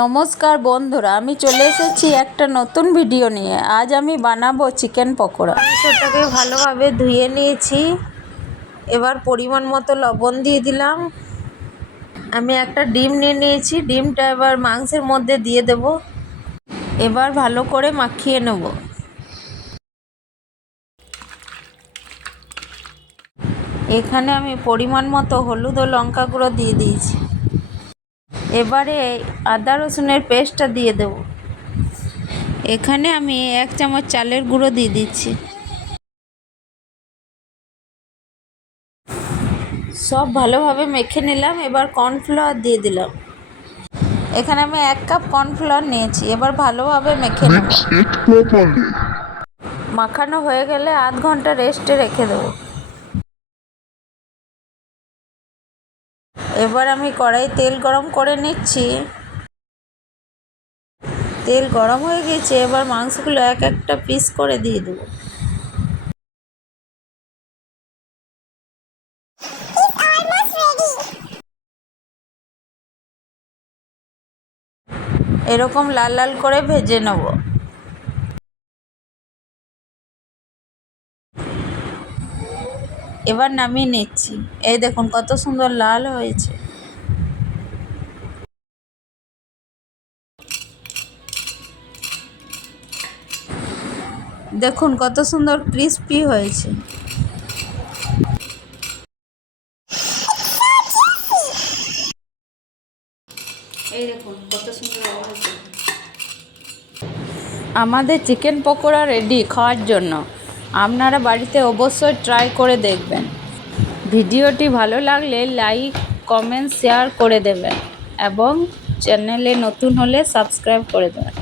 নমস্কার বন্ধুরা, আমি চলে এসেছি একটা নতুন ভিডিও নিয়ে। আজ আমি বানাবো চিকেন পকোড়া। মাংসটাকে ভালোভাবে ধুয়ে নিয়েছি। এবার পরিমাণ মতো লবণ দিয়ে দিলাম। আমি একটা ডিম নিয়ে নিয়েছি, ডিমটা এবার মাংসের মধ্যে দিয়ে দেব। এবার ভালো করে মাখিয়ে নেব। এখানে আমি পরিমাণ মতো হলুদ ও লঙ্কা গুঁড়ো দিয়ে দিয়েছি। এবারে আদা রসুনের পেস্টটা দিয়ে দেব। এখানে আমি 1 চামচ চালের গুঁড়ো দিয়ে দিচ্ছি। সব ভালোভাবে মেখে নিলাম। এবার কর্নফ্লাওয়ার দিয়ে দিলাম। এখানে আমি 1 কাপ কর্নফ্লাওয়ার নিয়েছি। এবার ভালোভাবে মেখে নেব। মাখানো হয়ে গেলে আধ ঘন্টা রেস্টে রেখে দেবো। এবার আমি কড়াই তেল গরম করে নিচ্ছি। তেল গরম হয়ে গেছে। এবার মাংসগুলো একটা পিস করে দিয়ে দেবো। এরকম লাল লাল করে ভেজে নেব। এবার নামিয়ে নিচ্ছি। এই দেখুন কত সুন্দর লাল হয়েছে। দেখুন কত সুন্দর ক্রিস্পি হয়েছে। এই দেখুন কত সুন্দর হয়েছে। আমাদের চিকেন পকোড়া রেডি খাওয়ার জন্য। আপনারা বাড়িতে অবশ্যই ট্রাই করে দেখবেন। ভিডিওটি ভালো লাগলে লাইক, কমেন্ট, শেয়ার করে দেবেন এবং চ্যানেলে নতুন হলে সাবস্ক্রাইব করে দেবেন।